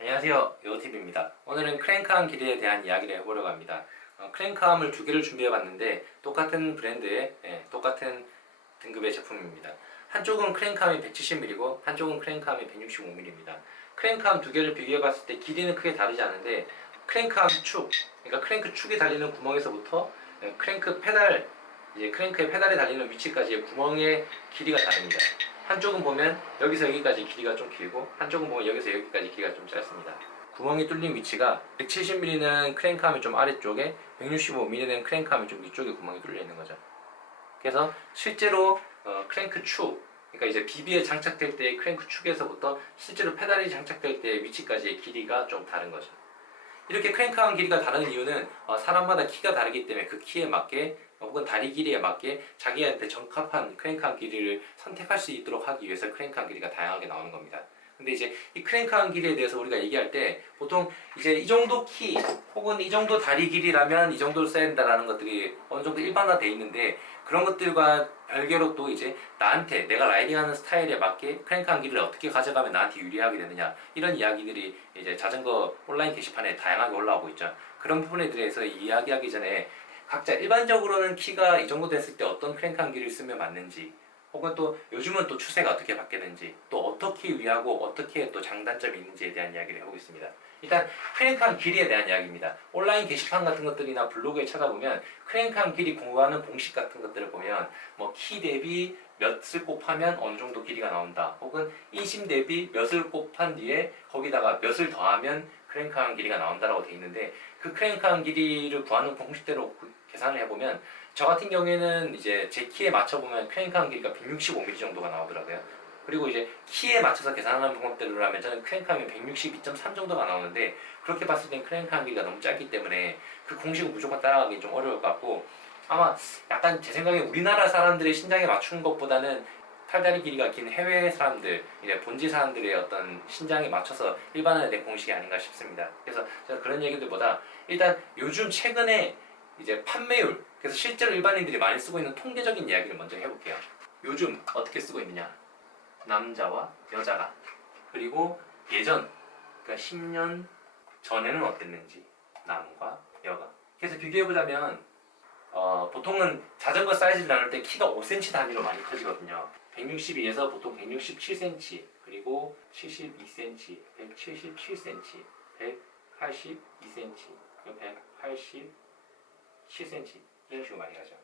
안녕하세요, 요팁입니다. 오늘은 크랭크암 길이에 대한 이야기를 해보려고 합니다. 크랭크암을 두 개를 준비해봤는데 똑같은 브랜드의 똑같은 등급의 제품입니다. 한쪽은 크랭크암이 170mm고 한쪽은 크랭크암이 165mm입니다. 크랭크암 두 개를 비교해봤을 때 길이는 크게 다르지 않은데 크랭크암 축, 그러니까 크랭크 축이 달리는 구멍에서부터 크랭크 페달, 이제 크랭크의 페달에 달리는 위치까지의 구멍의 길이가 다릅니다. 한쪽은 보면 여기서 여기까지 길이가 좀 길고 한쪽은 보면 여기서 여기까지 길이가 좀 짧습니다. 구멍이 뚫린 위치가 170mm는 크랭크암이 좀 아래쪽에 165mm는 크랭크암이 좀 위쪽에 구멍이 뚫려 있는 거죠. 그래서 실제로 크랭크 축, 그러니까 이제 비비에 장착될 때의 크랭크 축에서부터 실제로 페달이 장착될 때의 위치까지의 길이가 좀 다른 거죠. 이렇게 크랭크암 길이가 다른 이유는 사람마다 키가 다르기 때문에 그 키에 맞게 혹은 다리 길이에 맞게 자기한테 적합한 크랭크암 길이를 선택할 수 있도록 하기 위해서 크랭크암 길이가 다양하게 나오는 겁니다. 근데 이제 이 크랭크암 길이에 대해서 우리가 얘기할 때 보통 이제 이 정도 키 혹은 이 정도 다리 길이라면 이 정도를 써야 된다라는 것들이 어느 정도 일반화되어 있는데, 그런 것들과 별개로 또 이제 나한테 내가 라이딩하는 스타일에 맞게 크랭크암 길이를 어떻게 가져가면 나한테 유리하게 되느냐, 이런 이야기들이 이제 자전거 온라인 게시판에 다양하게 올라오고 있죠. 그런 부분에 대해서 이야기하기 전에 각자 일반적으로는 키가 이 정도 됐을 때 어떤 크랭크암 길이를 쓰면 맞는지, 혹은 또 요즘은 또 추세가 어떻게 바뀌는지, 또 어떻게 유의하고 어떻게 또 장단점이 있는지에 대한 이야기를 해보겠습니다. 일단 크랭크암 길이에 대한 이야기입니다. 온라인 게시판 같은 것들이나 블로그에 찾아보면 크랭크암 길이 공부하는 공식 같은 것들을 보면 뭐 키 대비 몇을 곱하면 어느 정도 길이가 나온다, 혹은 인심 대비 몇을 곱한 뒤에 거기다가 몇을 더하면 크랭크암 길이가 나온다라고 되어 있는데, 그 크랭크암 길이를 구하는 공식대로 계산을 해보면 저 같은 경우에는 이제 제 키에 맞춰보면 크랭크암 길이가 165mm 정도가 나오더라고요. 그리고 이제 키에 맞춰서 계산하는 방법대로 하면 저는 크랭크암이 162.3 정도가 나오는데, 그렇게 봤을 땐 크랭크암 길이가 너무 짧기 때문에 그 공식을 무조건 따라가기 좀 어려울 것 같고, 아마 약간 제 생각에 우리나라 사람들의 신장에 맞추는 것보다는 팔다리 길이가 긴 해외 사람들, 이제 본지 사람들의 어떤 신장에 맞춰서 일반화된 공식이 아닌가 싶습니다. 그래서 저는 그런 얘기들보다 일단 요즘 최근에 이제 판매율, 그래서 실제로 일반인들이 많이 쓰고 있는 통계적인 이야기를 먼저 해볼게요. 요즘 어떻게 쓰고 있느냐, 남자와 여자가, 그리고 예전, 그러니까 10년 전에는 어땠는지, 남과 여가. 그래서 비교해보자면 보통은 자전거 사이즈를 나눌 때 키가 5cm 단위로 많이 커지거든요. 162에서 보통 167cm, 그리고 72cm, 177cm, 182cm, 187cm, 이런 식으로 많이 가죠.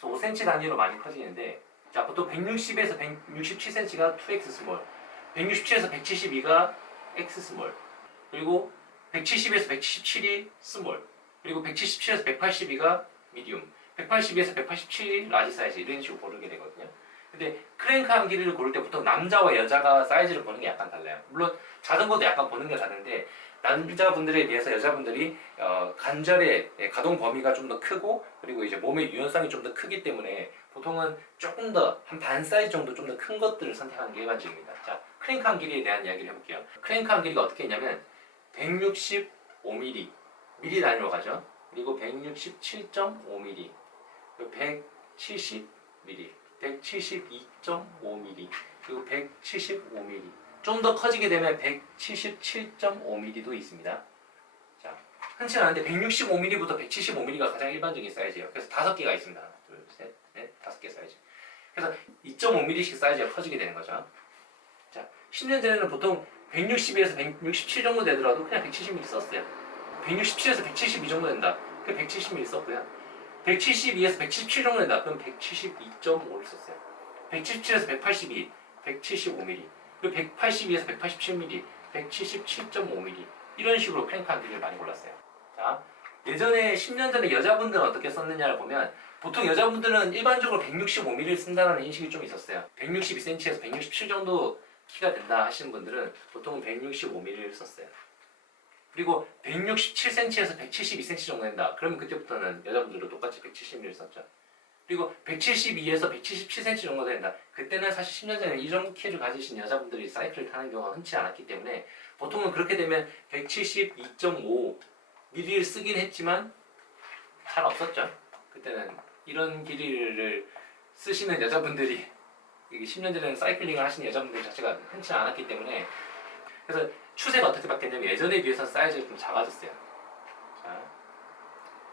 그래서 5cm 단위로 많이 커지는데, 자, 보통 160에서 167cm가 2X 스몰, 167에서 172가 X 스몰, 그리고 170에서 177이 스몰, 그리고 177에서 182가 미디움, 182에서 187이 라지 사이즈, 이런 식으로 고르게 되거든요. 근데 크랭크암 길이를 고를 때 보통 남자와 여자가 사이즈를 보는 게 약간 달라요. 물론 자전거도 약간 보는 게 다른데, 남자분들에 비해서 여자분들이 관절의 가동 범위가 좀 더 크고, 그리고 이제 몸의 유연성이 좀 더 크기 때문에 보통은 조금 더 한 반 사이즈 정도 좀 더 큰 것들을 선택하는 게 일반적입니다. 자, 크랭크암 길이에 대한 이야기를 해볼게요. 크랭크암 길이가 어떻게 했냐면 165mm, 미리 단위로 가죠. 그리고 167.5mm, 170mm, 172.5mm, 그리고 175mm. 좀 더 커지게 되면 177.5mm도 있습니다. 자, 흔치 않은데 165mm부터 175mm가 가장 일반적인 사이즈예요. 그래서 5개가 있습니다. 하나, 둘, 셋, 넷, 5개 사이즈. 그래서 2.5mm씩 사이즈가 커지게 되는 거죠. 자, 10년 전에는 보통 160에서 167 정도 되더라도 그냥 170mm 썼어요. 167에서 172 정도 된다, 그럼 170mm 썼고요. 172에서 177 정도 된다, 그럼 172.5를 썼어요. 177에서 182, 175mm, 그리고 182에서 187mm, 177.5mm, 이런 식으로 크랭크암 길이를 많이 골랐어요. 자, 예전에 10년 전에 여자분들은 어떻게 썼느냐를 보면 보통 여자분들은 일반적으로 165mm를 쓴다는 인식이 좀 있었어요. 162cm에서 167 정도 키가 된다 하시는 분들은 보통 165mm를 썼어요. 그리고 167cm에서 172cm 정도 된다, 그러면 그때부터는 여자분들도 똑같이 170mm를 썼죠. 그리고 172에서 177cm 정도 된다, 그때는 사실 10년 전에 이 정도 키를 가지신 여자분들이 사이클을 타는 경우가 흔치 않았기 때문에 보통은 그렇게 되면 172.5mm를 쓰긴 했지만 잘 없었죠. 그때는 이런 길이를 쓰시는 여자분들이, 10년 전에는 사이클링을 하시는 여자분들 자체가 흔치 않았기 때문에 그래서 추세가 어떻게 바뀌었냐면 예전에 비해서 사이즈가 좀 작아졌어요. 자,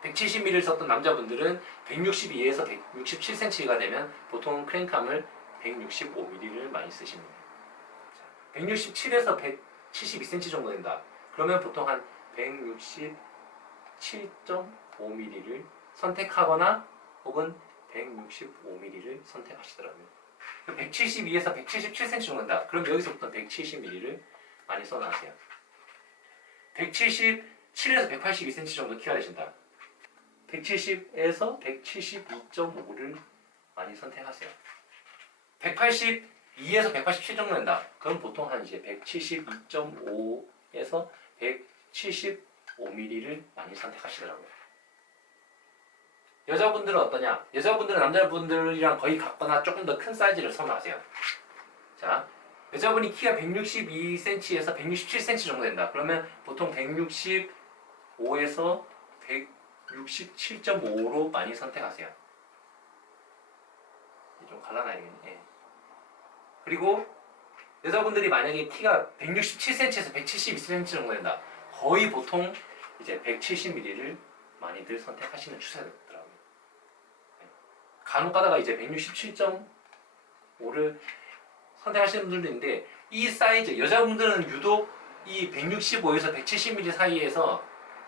170mm를 썼던 남자분들은 162에서 167cm가 되면 보통 크랭크암을 165mm를 많이 쓰십니다. 167에서 172cm 정도 된다. 그러면 보통 한 167.5mm를 선택하거나 혹은 165mm를 선택하시더라고요. 172에서 177cm 정도 된다. 그럼 여기서부터 170mm를 많이 써놔세요. 177에서 182cm 정도 키가 되신다. 170에서 172.5를 많이 선택하세요. 182에서 187 정도 된다. 그럼 보통 한 이제 172.5에서 175mm를 많이 선택하시더라고요. 여자분들은 어떠냐? 여자분들은 남자분들이랑 거의 같거나 조금 더 큰 사이즈를 선호하세요. 자, 여자분이 키가 162cm에서 167cm 정도 된다. 그러면 보통 165에서 167.5로 많이 선택하세요. 좀 갈라놔야겠네. 예. 그리고 여자분들이 만약에 키가 167cm에서 172cm 정도 된다. 거의 보통 이제 170mm를 많이들 선택하시는 추세더라고요. 간혹 가다가 이제 167.5를 선택하시는 분들도 있는데 이 사이즈, 여자분들은 유독 이 165에서 170mm 사이에서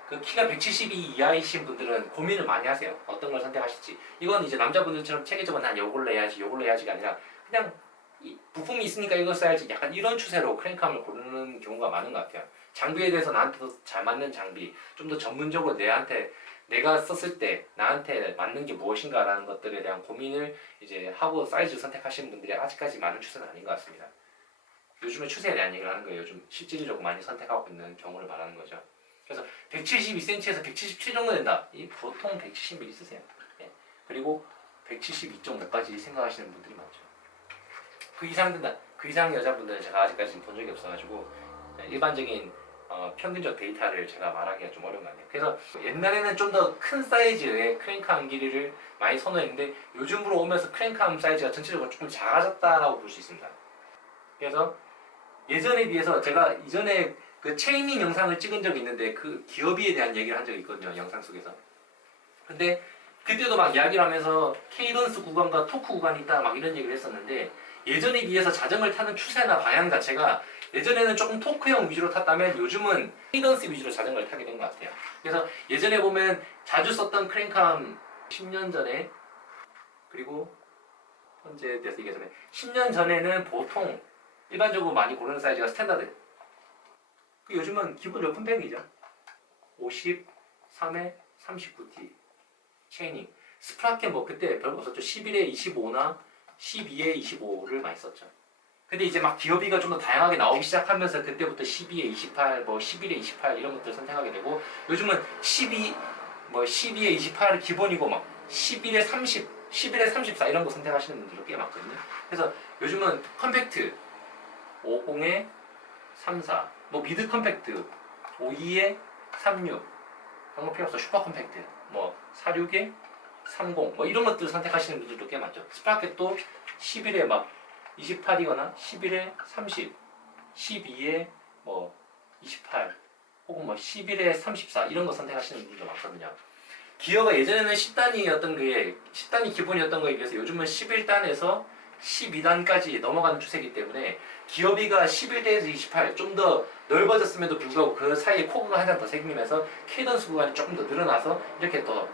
그 키가 172 이하이신 분들은 고민을 많이 하세요. 어떤 걸 선택하실지. 이건 이제 남자분들처럼 체계적으로 난 요걸로 해야지, 요걸로 해야지가 아니라 그냥 이 부품이 있으니까 이걸 써야지. 약간 이런 추세로 크랭크암을 고르는 경우가 많은 것 같아요. 장비에 대해서 나한테 더 잘 맞는 장비, 좀 더 전문적으로 내가 썼을 때 나한테 맞는 게 무엇인가라는 것들에 대한 고민을 이제 하고 사이즈 선택하시는 분들이 아직까지 많은 추세는 아닌 것 같습니다. 요즘에 추세에 대한 얘기를 하는 거예요. 요즘 실질적으로 많이 선택하고 있는 경우를 말하는 거죠. 그래서 172cm에서 177 정도 된다. 이 보통 170mm 쓰세요. 예. 그리고 172.5까지 생각하시는 분들이 많죠. 그 이상 된다. 그 이상 여자분들은 제가 아직까지 본 적이 없어가지고 일반적인 평균적 데이터를 제가 말하기가 좀 어려운 것 같아요. 그래서 옛날에는 좀 더 큰 사이즈의 크랭크암 길이를 많이 선호했는데 요즘으로 오면서 크랭크암 사이즈가 전체적으로 조금 작아졌다라고 볼 수 있습니다. 그래서 예전에 비해서 제가 이전에 그 체이닝 영상을 찍은 적이 있는데 그 기어비에 대한 얘기를 한 적이 있거든요. 영상 속에서. 근데 그때도 막 이야기를 하면서 케이던스 구간과 토크 구간이 있다 막 이런 얘기를 했었는데 예전에 비해서 자전거를 타는 추세나 방향 자체가 예전에는 조금 토크형 위주로 탔다면 요즘은 케이던스 위주로 자전거를 타게 된 것 같아요. 그래서 예전에 보면 자주 썼던 크랭크암 10년 전에 그리고 현재에 대해서 얘기하자면 10년 전에는 보통 일반적으로 많이 고르는 사이즈가 스탠다드. 요즘은 기본 오픈팩이죠. 53에 39T 체이닝. 스프라켓 뭐 그때 별거 없었죠. 11에 25나 12에 25를 많이 썼죠. 근데 이제 막 기어비가 좀 더 다양하게 나오기 시작하면서 그때부터 12에 28, 뭐 11에 28 이런 것들 선택하게 되고 요즘은 12에 28 기본이고 막 11에 30, 11에 34 이런 거 선택하시는 분들도 꽤 많거든요. 그래서 요즘은 컴팩트 50에 34, 뭐 미드 컴팩트 52에 36 그런 거 필요 없어. 슈퍼 컴팩트 뭐 46에 30 뭐 이런 것들 선택하시는 분들도 꽤 많죠. 스프라켓도 11에 막 28이거나 11에 30, 12에 뭐 28 혹은 뭐 11에 34 이런 거 선택하시는 분들도 많거든요. 기어가 예전에는 10단이었던 게 10단이 기본이었던 거에 비해서 요즘은 11단에서 12단까지 넘어가는 추세이기 때문에 기어비가 11대에서 28 좀 더 넓어졌음에도 불구하고 그 사이에 코그가 한 장 더 생기면서 케이던스 구간이 조금 더 늘어나서 이렇게 더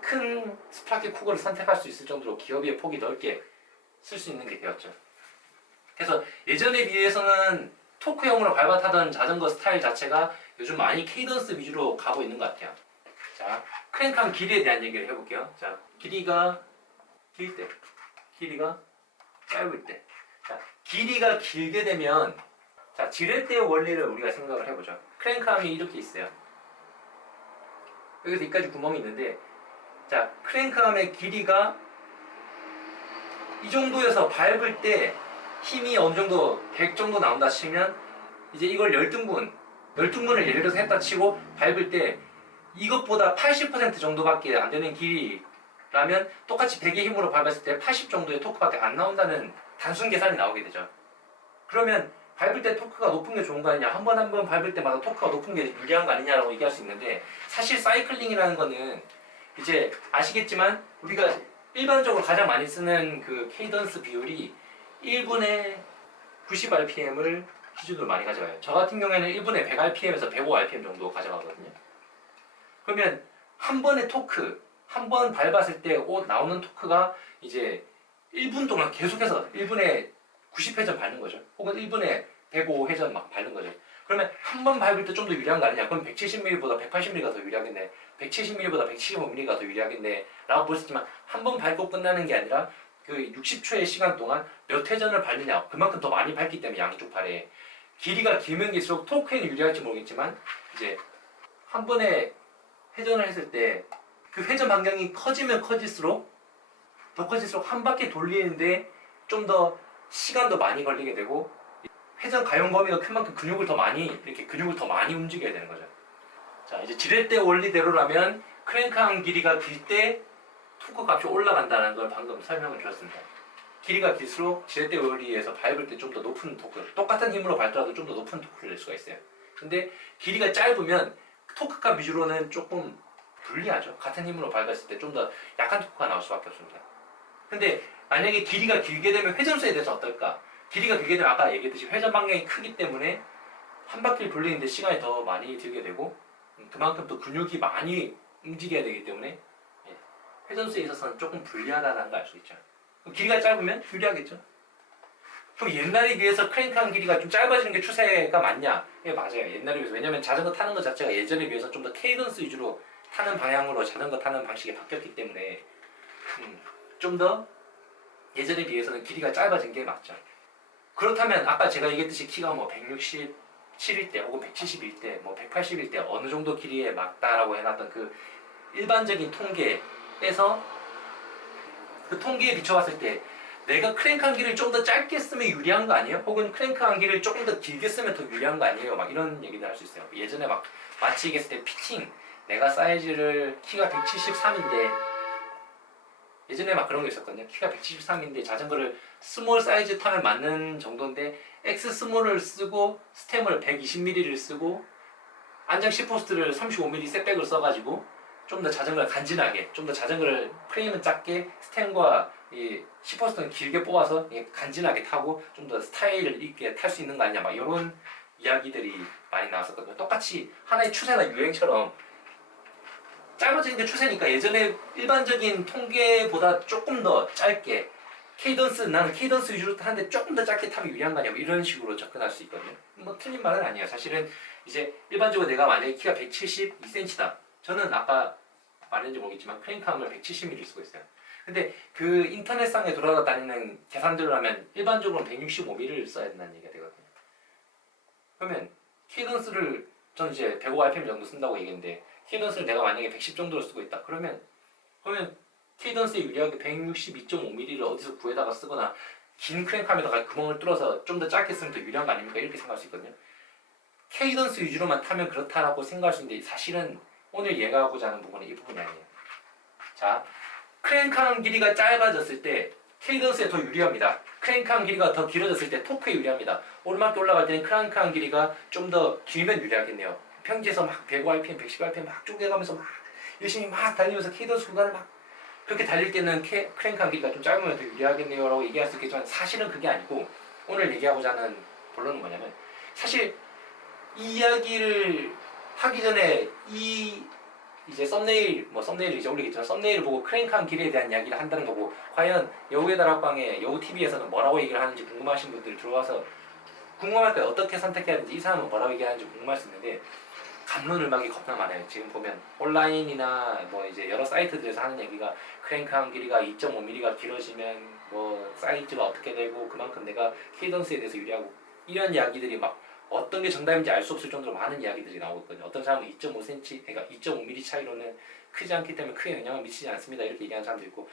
큰 스프라켓 코그를 선택할 수 있을 정도로 기어비의 폭이 넓게 쓸 수 있는 게 되었죠. 그래서 예전에 비해서는 토크형으로 밟아타던 자전거 스타일 자체가 요즘 많이 케이던스 위주로 가고 있는 것 같아요. 자, 크랭크암 길이에 대한 얘기를 해볼게요. 자, 길이가 길 때, 길이가 짧을 때. 자, 길이가 길게 되면 자, 지렛대의 원리를 우리가 생각을 해보죠. 크랭크암이 이렇게 있어요. 여기서 여기까지 구멍이 있는데 자, 크랭크암의 길이가 이 정도여서 밟을 때 힘이 어느 정도 100 정도 나온다 치면 이제 이걸 열등분을 예를 들어서 했다 치고 밟을 때 이것보다 80% 정도밖에 안 되는 길이라면 똑같이 100의 힘으로 밟았을 때 80 정도의 토크밖에 안 나온다는 단순 계산이 나오게 되죠. 그러면 밟을 때 토크가 높은 게 좋은 거 아니냐, 한 번 한 번 밟을 때마다 토크가 높은 게 유리한 거 아니냐라고 얘기할 수 있는데, 사실 사이클링이라는 거는 이제 아시겠지만 우리가 일반적으로 가장 많이 쓰는 그 케이던스 비율이 1분에 90rpm을 기준으로 많이 가져가요. 저 같은 경우에는 1분에 100rpm에서 105rpm 정도 가져가거든요. 그러면 한 번의 토크, 한 번 밟았을 때 나오는 토크가 이제 1분 동안 계속해서 1분에 90회전 밟는 거죠. 혹은 1분에 105회전 막 밟는 거죠. 그러면 한 번 밟을 때 좀 더 유리한 거 아니냐? 그럼 170mm보다 180mm가 더 유리하겠네. 170mm보다 175mm가 더 유리하겠네. 라고 볼 수 있지만 한 번 밟고 끝나는 게 아니라 그 60초의 시간 동안 몇 회전을 밟느냐. 그만큼 더 많이 밟기 때문에 양쪽 발에 길이가 길면 길수록 토크에는 유리할지 모르겠지만 이제 한 번에 회전을 했을 때 그 회전 반경이 커지면 커질수록 한 바퀴 돌리는데 좀 더 시간도 많이 걸리게 되고 회전 가용 범위가 큰 만큼 근육을 더 많이 움직여야 되는 거죠. 자, 이제 지렛대 원리대로라면 크랭크암 길이가 길 때 토크 값이 올라간다는 걸 방금 설명을 드렸습니다. 길이가 길수록 지렛대 원리에서 밟을 때 좀 더 높은 토크, 똑같은 힘으로 밟더라도 좀 더 높은 토크를 낼 수가 있어요. 근데 길이가 짧으면 토크 값 위주로는 조금 불리하죠. 같은 힘으로 밟았을 때 좀 더 약한 토크가 나올 수밖에 없습니다. 근데 만약에 길이가 길게 되면 회전수에 대해서 어떨까? 길이가 길게 되면 아까 얘기했듯이 회전 반경이 크기 때문에 한 바퀴를 돌리는데 시간이 더 많이 들게 되고 그만큼 또 근육이 많이 움직여야 되기 때문에 회전수에 있어서는 조금 불리하다는 걸 알 수 있죠. 길이가 짧으면 유리하겠죠. 그럼 옛날에 비해서 크랭크암 길이가 좀 짧아지는 게 추세가 맞냐? 예, 맞아요. 옛날에 비해서. 왜냐면 자전거 타는 것 자체가 예전에 비해서 좀 더 케이던스 위주로 타는 방향으로 자전거 타는 방식이 바뀌었기 때문에 좀 더 예전에 비해서는 길이가 짧아진 게 맞죠. 그렇다면 아까 제가 얘기했듯이 키가 뭐 167일 때 혹은 170일 때 뭐 180일 때 어느 정도 길이에 맞다라고 해놨던 그 일반적인 통계에서 그 통계에 비춰봤을 때 내가 크랭크암 길이를 좀 더 짧게 쓰면 유리한 거 아니에요? 혹은 크랭크암 길이를 조금 더 길게 쓰면 더 유리한 거 아니에요? 막 이런 얘기를 할 수 있어요. 예전에 막 마치 얘기했을 때 피팅, 내가 사이즈를 키가 173인데 예전에 막 그런 게 있었거든요. 키가 173인데 자전거를 스몰 사이즈 타면 맞는 정도인데 X 스몰을 쓰고 스템을 120mm를 쓰고 안장 10포스트를 35mm set백을 써가지고 좀 더 자전거를 간지나게, 좀 더 자전거를 프레임은 작게 스템과 이 10포스트는 길게 뽑아서 간지나게 타고 좀 더 스타일 있게 탈 수 있는 거 아니냐 막 이런 이야기들이 많이 나왔었거든요. 똑같이 하나의 추세나 유행처럼 짧아지는 게 추세니까 예전에 일반적인 통계보다 조금 더 짧게 나는 케이던스 위주로 하는데 조금 더 짧게 타면 유리한 거 아니야 이런 식으로 접근할 수 있거든요. 뭐 틀린 말은 아니에요. 사실은 이제 일반적으로 내가 만약에 키가 172cm다. 저는 아까 말했는지 모르겠지만 크랭크암을 170mm 쓰고 있어요. 근데 그 인터넷상에 돌아다니는 계산들을 하면 일반적으로 165mm를 써야 된다는 얘기가 되거든요. 그러면 케이던스를 저는 이제 105rpm 정도 쓴다고 얘기했는데 케이던스를 내가 만약에 110 정도로 쓰고 있다. 그러면 케이던스에 유리하게 162.5mm를 어디서 구해다가 쓰거나 긴 크랭크암에다가 구멍을 뚫어서 좀 더 짧게 쓰면 더 유리한 거 아닙니까? 이렇게 생각할 수 있거든요. 케이던스 위주로만 타면 그렇다라고 생각할 수 있는데 사실은 오늘 얘기하고자 하는 부분은 이 부분이 아니에요. 자, 크랭크암 길이가 짧아졌을 때 케이던스에 더 유리합니다. 크랭크암 길이가 더 길어졌을 때 토크에 유리합니다. 오르막길 올라갈 때는 크랭크암 길이가 좀 더 길면 유리하겠네요. 평지에서 막 105rpm, 110rpm 막 쪼개가면서 막 열심히 막 달리면서 케이던스 구간을 막 그렇게 달릴 때는 크랭크암 길이가 좀 짧으면 더 유리하겠네요 라고 얘기할 수 있겠지만 사실은 그게 아니고 오늘 얘기하고자 하는 본론은 뭐냐면 사실 이 이야기를 하기 전에 이제 썸네일을 이제 올리겠지만 썸네일을 보고 크랭크암 길이에 대한 이야기를 한다는 거고 과연 여우의 다락방에 여우TV에서는 뭐라고 얘기를 하는지 궁금하신 분들이 들어와서 궁금할 거예요. 어떻게 선택해야 되는지 이 사람은 뭐라고 얘기하는지 궁금할 수 있는데 갑론을막이 겁나 많아요. 지금 보면 온라인이나 뭐 이제 여러 사이트들에서 하는 얘기가 크랭크암 길이가 2.5mm가 길어지면 뭐 사이즈가 어떻게 되고 그만큼 내가 케이던스에 대해서 유리하고 이런 이야기들이 막 어떤 게 정답인지 알 수 없을 정도로 많은 이야기들이 나오고 있거든요. 어떤 사람은 2.5cm, 그러니까 2.5mm 차이로는 크지 않기 때문에 크게 영향을 미치지 않습니다. 이렇게 얘기하는 사람도 있고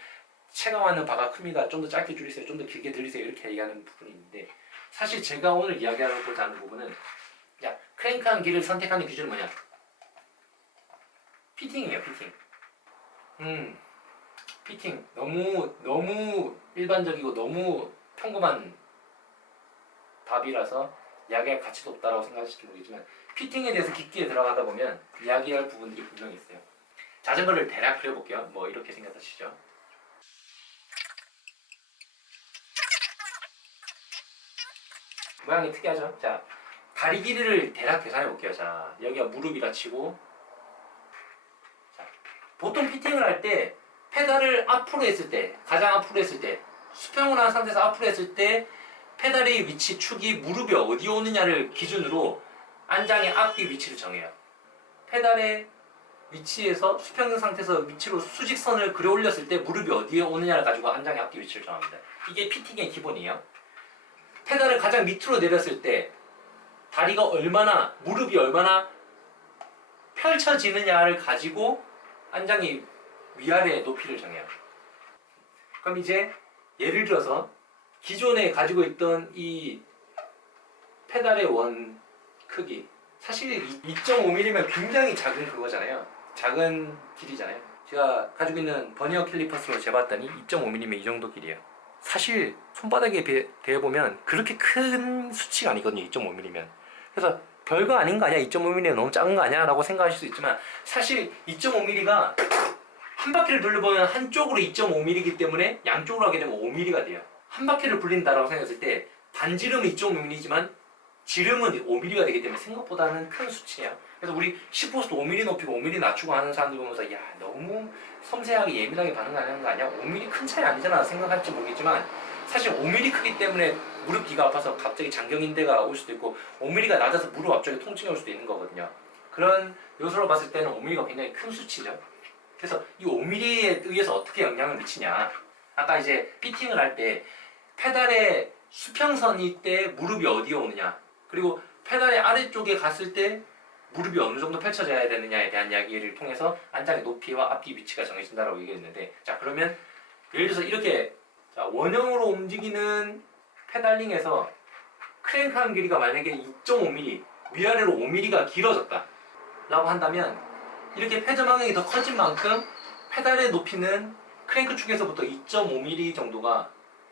체감하는 바가 큽니다. 좀 더 짧게 줄이세요. 좀 더 길게 들리세요. 이렇게 얘기하는 부분이 있는데 사실 제가 오늘 이야기하고자 하는 부분은 야, 크랭크암 길이를 선택하는 기준은 뭐냐? 피팅이에요, 피팅. 피팅. 너무 일반적이고 너무 평범한 답이라서 이야기할 가치도 없다라고 생각하실지 모르겠지만 피팅에 대해서 깊게 들어가다 보면 이야기할 부분들이 분명히 있어요. 자전거를 대략 그려볼게요. 뭐 이렇게 생각하시죠. 모양이 특이하죠? 자, 다리 길이를 대략 계산해 볼게요. 자, 여기가 무릎이라 치고, 자, 보통 피팅을 할 때 페달을 앞으로 했을 때, 가장 앞으로 했을 때, 수평을 한 상태에서 앞으로 했을 때 페달의 위치, 축이 무릎이 어디 오느냐를 기준으로 안장의 앞뒤 위치를 정해요. 페달의 위치에서 수평 상태에서 위치로 수직선을 그려 올렸을 때 무릎이 어디에 오느냐를 가지고 안장의 앞뒤 위치를 정합니다. 이게 피팅의 기본이에요. 페달을 가장 밑으로 내렸을 때 다리가 얼마나, 무릎이 얼마나 펼쳐지느냐를 가지고 안장의 위아래 높이를 정해요. 그럼 이제 예를 들어서 기존에 가지고 있던 이 페달의 원 크기, 사실 2.5mm면 굉장히 작은 그거잖아요. 작은 길이잖아요. 제가 가지고 있는 버니어 캘리퍼스로 재봤더니 2.5mm 이 정도 길이에요. 사실 손바닥에 대보면 그렇게 큰 수치가 아니거든요. 2.5mm면. 그래서 별거 아닌 거 아니야? 2.5mm가 너무 작은 거 아니야? 라고 생각하실 수 있지만 사실 2.5mm가 한 바퀴를 돌려보면 한쪽으로 2.5mm이기 때문에 양쪽으로 하게 되면 5mm가 돼요. 한 바퀴를 굴린다라고 생각했을 때 반지름은 2.5mm지만 지름은 5mm가 되기 때문에 생각보다는 큰 수치예요. 그래서 우리 10호스도 5mm 높이고 5mm 낮추고 하는 사람들 보면서 야 너무 섬세하게 예민하게 반응하는 거 아니야? 5mm 큰 차이 아니잖아 생각할지 모르겠지만 사실 5mm 크기 때문에 무릎 뒤가 아파서 갑자기 장경인대가 올 수도 있고 5mm가 낮아서 무릎 앞쪽에 통증이 올 수도 있는 거거든요. 그런 요소로 봤을 때는 5mm가 굉장히 큰 수치죠. 그래서 이 5mm에 의해서 어떻게 영향을 미치냐, 아까 이제 피팅을 할 때 페달의 수평선일 때 무릎이 어디에 오느냐, 그리고 페달의 아래쪽에 갔을 때 무릎이 어느 정도 펼쳐져야 되느냐에 대한 이야기를 통해서 안장의 높이와 앞뒤 위치가 정해진다고 얘기했는데, 자 그러면 예를 들어서 이렇게 자, 원형으로 움직이는 페달링에서 크랭크암 길이가 만약에 2.5mm, 위아래로 5mm가 길어졌다 라고 한다면 이렇게 회전 방향이 더 커진 만큼 페달의 높이는 크랭크 축에서부터 2.5mm 정도가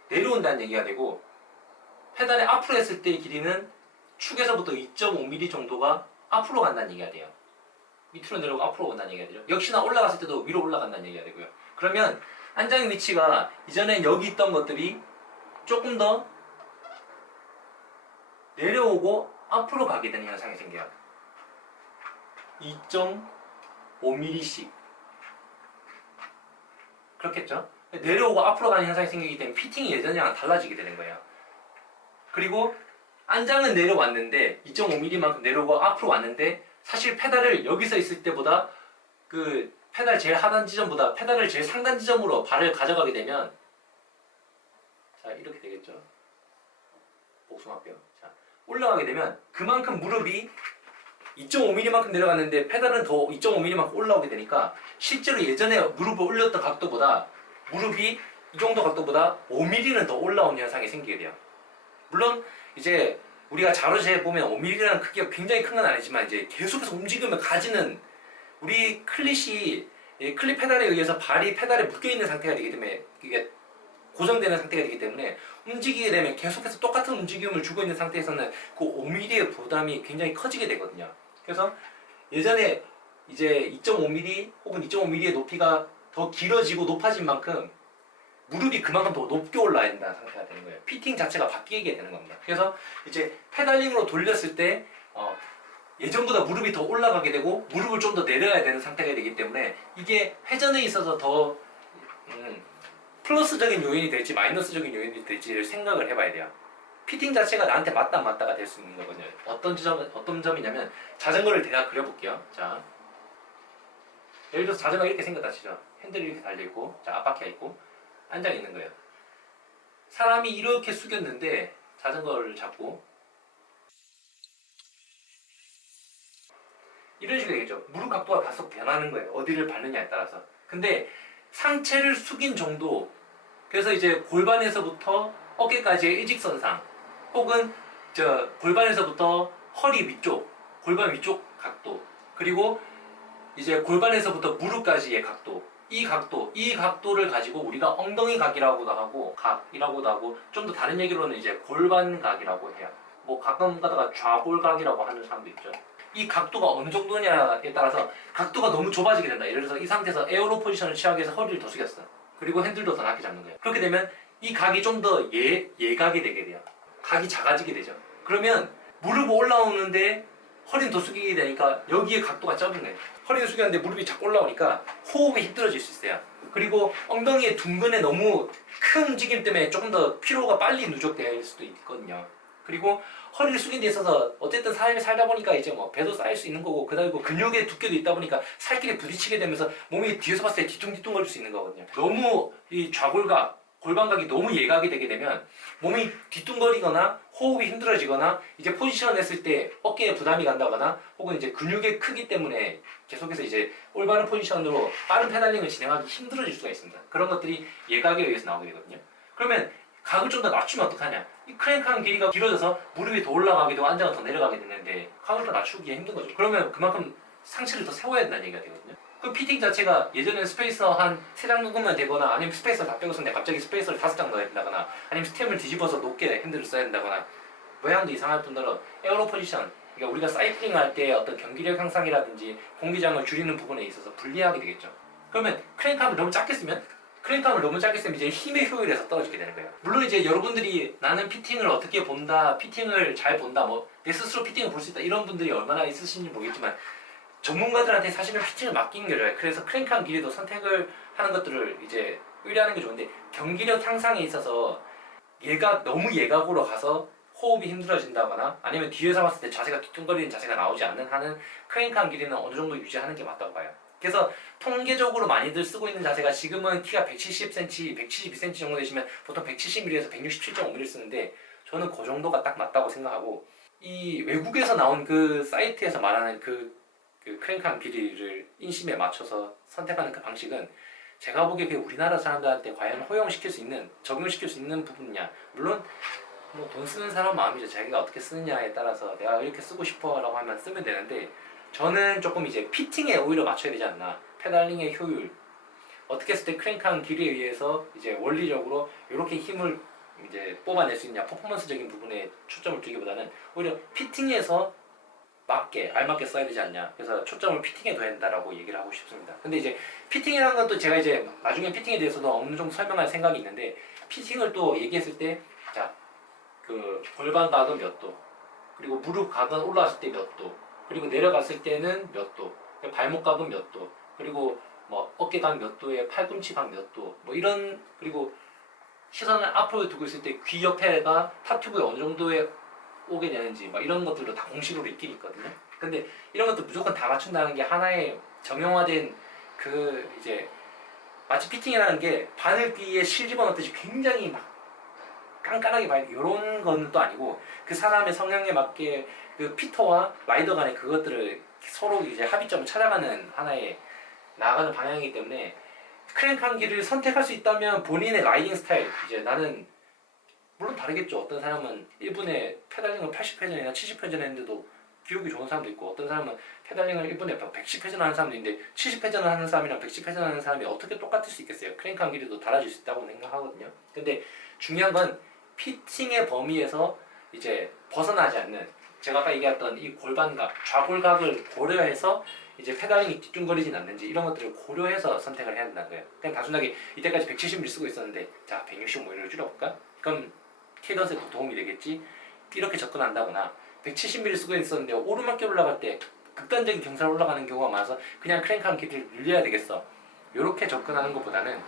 내려온다는 얘기가 되고, 페달의 앞으로 했을 때의 길이는 축에서부터 2.5mm 정도가 앞으로 간다는 얘기가 돼요. 밑으로 내려오고 앞으로 온다는 얘기가 되죠. 역시나 올라갔을 때도 위로 올라간다는 얘기가 되고요. 그러면 안장의 위치가 이전에 여기 있던 것들이 조금 더 내려오고 앞으로 가게 되는 현상이 생겨요. 2.5mm씩. 그렇겠죠? 내려오고 앞으로 가는 현상이 생기기 때문에 피팅이 예전이랑 달라지게 되는 거예요. 그리고 안장은 내려왔는데 2.5mm만큼 내려오고 앞으로 왔는데 사실 페달을 여기서 있을 때보다 그 페달 제일 하단 지점보다 페달을 제일 상단 지점으로 발을 가져가게 되면 자 이렇게 되겠죠. 복숭아뼈. 자 올라가게 되면 그만큼 무릎이 2.5mm만큼 내려갔는데 페달은 더 2.5mm만큼 올라오게 되니까 실제로 예전에 무릎을 올렸던 각도보다 무릎이 이 정도 각도보다 5mm는 더 올라오는 현상이 생기게 돼요. 물론 이제 우리가 자로 재보면 5mm라는 크기가 굉장히 큰 건 아니지만 이제 계속해서 움직이면 가지는 우리 클릿이 클릿 페달에 의해서 발이 페달에 묶여있는 상태가 되기 때문에 이게 고정되는 상태가 되기 때문에 움직이게 되면 계속해서 똑같은 움직임을 주고 있는 상태에서는 그 5mm의 부담이 굉장히 커지게 되거든요. 그래서 예전에 이제 2.5mm 혹은 2.5mm의 높이가 더 길어지고 높아진 만큼 무릎이 그만큼 더 높게 올라야 된다는 상태가 되는 거예요. 피팅 자체가 바뀌게 되는 겁니다. 그래서 이제 페달링으로 돌렸을 때 예전보다 무릎이 더 올라가게 되고 무릎을 좀 더 내려야 되는 상태가 되기 때문에 이게 회전에 있어서 더 플러스적인 요인이 될지 마이너스적인 요인이 될지를 생각을 해봐야 돼요. 피팅 자체가 나한테 맞다 안 맞다가 될 수 있는 거거든요. 어떤 점이냐면 자전거를 대략 그려볼게요. 자, 예를 들어서 자전거 이렇게 생겼다 치죠. 핸들이 이렇게 달려있고 자 앞바퀴가 있고 안장이 있는 거예요. 사람이 이렇게 숙였는데 자전거를 잡고 이런 식으로 되겠죠. 무릎 각도가 계속 변하는 거예요. 어디를 밟느냐에 따라서. 근데 상체를 숙인 정도, 그래서 이제 골반에서부터 어깨까지의 일직선상 혹은 골반에서부터 허리 위쪽, 골반 위쪽 각도, 그리고 이제 골반에서부터 무릎까지의 각도, 이 각도를 가지고 우리가 엉덩이 각이라고도 하고 좀 더 다른 얘기로는 이제 골반 각이라고 해요. 뭐 가끔 가다가 좌골각이라고 하는 사람도 있죠. 이 각도가 어느 정도냐에 따라서 각도가 너무 좁아지게 된다. 예를 들어서 이 상태에서 에어로 포지션을 취하기 위해서 허리를 더 숙였어. 그리고 핸들도 더 낮게 잡는 거예요. 그렇게 되면 이 각이 좀 더 예각이 되게 돼요. 각이 작아지게 되죠. 그러면 무릎 올라오는데 허리는 더 숙이게 되니까 여기에 각도가 적은 거예요. 허리는 숙였는데 무릎이 자꾸 올라오니까 호흡이 힘들어질 수 있어요. 그리고 엉덩이의 둔근에 너무 큰 움직임 때문에 조금 더 피로가 빨리 누적될 수도 있거든요. 그리고 허리를 숙인 데 있어서 어쨌든 사람이 살다 보니까 이제 뭐 배도 쌓일 수 있는 거고 그다음에 근육의 두께도 있다 보니까 살길에 부딪히게 되면서 몸이 뒤에서 봤을 때 뒤뚱뒤뚱 거릴 수 있는 거거든요. 너무 이 좌골각, 골반각이 너무 예각이 되게 되면 몸이 뒤뚱거리거나 호흡이 힘들어지거나 이제 포지션 했을 때 어깨에 부담이 간다거나 혹은 이제 근육의 크기 때문에 계속해서 이제 올바른 포지션으로 빠른 페달링을 진행하기 힘들어질 수가 있습니다. 그런 것들이 예각에 의해서 나오게 되거든요. 그러면 각을 좀 더 낮추면 어떡하냐? 이 크랭크한 길이가 길어져서 무릎이 더 올라가게 되고 안정은 더 내려가게 되는데 각을 더 낮추기가 힘든 거죠. 그러면 그만큼 상체를 더 세워야 된다는 얘기가 되거든요. 그 피팅 자체가 예전에는 스페이서 한 3장 누르면 되거나 아니면 스페이서 다 빼고 썼는데 갑자기 스페이서를 5장 넣어야 된다거나 아니면 스템을 뒤집어서 높게 핸들을 써야 된다거나 모양도 이상할 뿐더러 에어로 포지션 그러니까 우리가 사이클링 할 때 어떤 경기력 향상이라든지 공기장을 줄이는 부분에 있어서 불리하게 되겠죠. 그러면 크랭크함을 너무 작게 쓰면 크랭크함을 너무 짧게 쓰면 이제 힘의 효율에서 떨어지게 되는 거예요. 물론 이제 여러분들이 나는 피팅을 어떻게 본다, 피팅을 잘 본다, 뭐 내 스스로 피팅을 볼 수 있다 이런 분들이 얼마나 있으신지 모르겠지만 전문가들한테 사실은 피팅을 맡기는 게 좋아요. 그래서 크랭크함 길이도 선택을 하는 것들을 이제 의뢰하는 게 좋은데 경기력 향상에 있어서 너무 예각으로 가서 호흡이 힘들어진다거나 아니면 뒤에서 봤을 때 자세가 뒤뚱거리는 자세가 나오지 않는 한은 크랭크함 길이는 어느 정도 유지하는 게 맞다고 봐요. 그래서 통계적으로 많이들 쓰고 있는 자세가 지금은 키가 170cm, 172cm 정도 되시면 보통 170mm에서 167.5mm 쓰는데 저는 그 정도가 딱 맞다고 생각하고 이 외국에서 나온 그 사이트에서 말하는 그 크랭크함 길이를 인심에 맞춰서 선택하는 그 방식은 제가 보기에 그게 우리나라 사람들한테 과연 허용시킬 수 있는, 적용시킬 수 있는 부분이냐. 물론 뭐 돈 쓰는 사람 마음이죠. 자기가 어떻게 쓰느냐에 따라서 내가 이렇게 쓰고 싶어 라고 하면 쓰면 되는데 저는 조금 이제 피팅에 오히려 맞춰야 되지 않나. 페달링의 효율 어떻게 했을 때 크랭크함 길이에 의해서 이제 원리적으로 이렇게 힘을 이제 뽑아낼 수 있냐 퍼포먼스적인 부분에 초점을 두기보다는 오히려 피팅에서 맞게 알맞게 써야 되지 않냐. 그래서 초점을 피팅에 둬야 된다라고 얘기를 하고 싶습니다. 근데 이제 피팅이라는 것도 제가 이제 나중에 피팅에 대해서도 어느 정도 설명할 생각이 있는데 피팅을 또 얘기했을 때 자 그 골반 각은 몇 도, 그리고 무릎 각은 올라왔을 때 몇 도, 그리고 내려갔을 때는 몇 도, 발목 각은 몇 도, 그리고 뭐 어깨 각 몇 도에 팔꿈치 각 몇 도, 뭐 이런 그리고 시선을 앞으로 두고 있을 때 귀 옆에가 탑튜브에 어느 정도에 오게 되는지 막 이런 것들도 다 공식으로 있긴 있거든요. 근데 이런 것도 무조건 다 맞춘다는 게 하나의 정형화된 그 이제 마치 피팅이라는 게 바늘귀에 실 집어넣듯이 굉장히 막 깐깐하게 봐야 이런 건 또 아니고 그 사람의 성향에 맞게 그 피터와 라이더 간의 그것들을 서로 이제 합의점을 찾아가는 하나의 나아가는 방향이기 때문에 크랭크한 길을 선택할 수 있다면 본인의 라이딩 스타일 이제 나는 물론 다르겠죠. 어떤 사람은 1분에 페달링을 80회전이나 70회전 했는데도 기록이 좋은 사람도 있고 어떤 사람은 페달링을 1분에 110회전 하는 사람도 있는데 70회전 하는 사람이랑 110회전 하는 사람이 어떻게 똑같을 수 있겠어요. 크랭크한 길이도 달라질 수 있다고 생각하거든요. 근데 중요한 건 피팅의 범위에서 이제 벗어나지 않는 제가 아까 얘기했던 이 골반각, 좌골각을 고려해서 이제 페달링이 뒤뚱거리진 않는지 이런 것들을 고려해서 선택을 해야 된다는 거예요. 그냥 단순하게 이때까지 170mm 쓰고 있었는데 자 165mm를 줄여볼까? 그럼 케이던스에도 도움이 되겠지? 이렇게 접근한다거나 170mm 쓰고 있었는데 오르막길 올라갈 때 극단적인 경사를 올라가는 경우가 많아서 그냥 크랭크한 길이를 늘려야 되겠어. 이렇게 접근하는 것보다는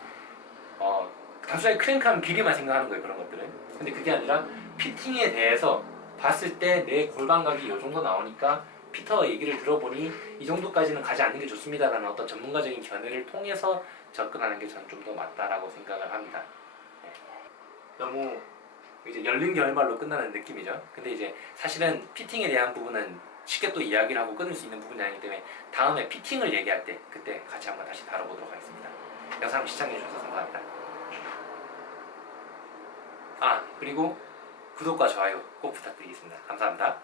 단순하게 크랭크한 길이만 생각하는 거예요. 그런 것들은. 근데 그게 아니라 피팅에 대해서 봤을 때 내 골반각이 이 정도 나오니까 피터 얘기를 들어보니 이 정도까지는 가지 않는 게 좋습니다라는 어떤 전문가적인 견해를 통해서 접근하는 게 저는 좀 더 맞다라고 생각을 합니다. 네. 너무 이제 열린 결말로 끝나는 느낌이죠. 근데 이제 사실은 피팅에 대한 부분은 쉽게 또 이야기를 하고 끊을 수 있는 부분이 아니기 때문에 다음에 피팅을 얘기할 때 그때 같이 한번 다시 다뤄보도록 하겠습니다. 영상 시청해주셔서 감사합니다. 그리고 구독과 좋아요 꼭 부탁드리겠습니다. 감사합니다.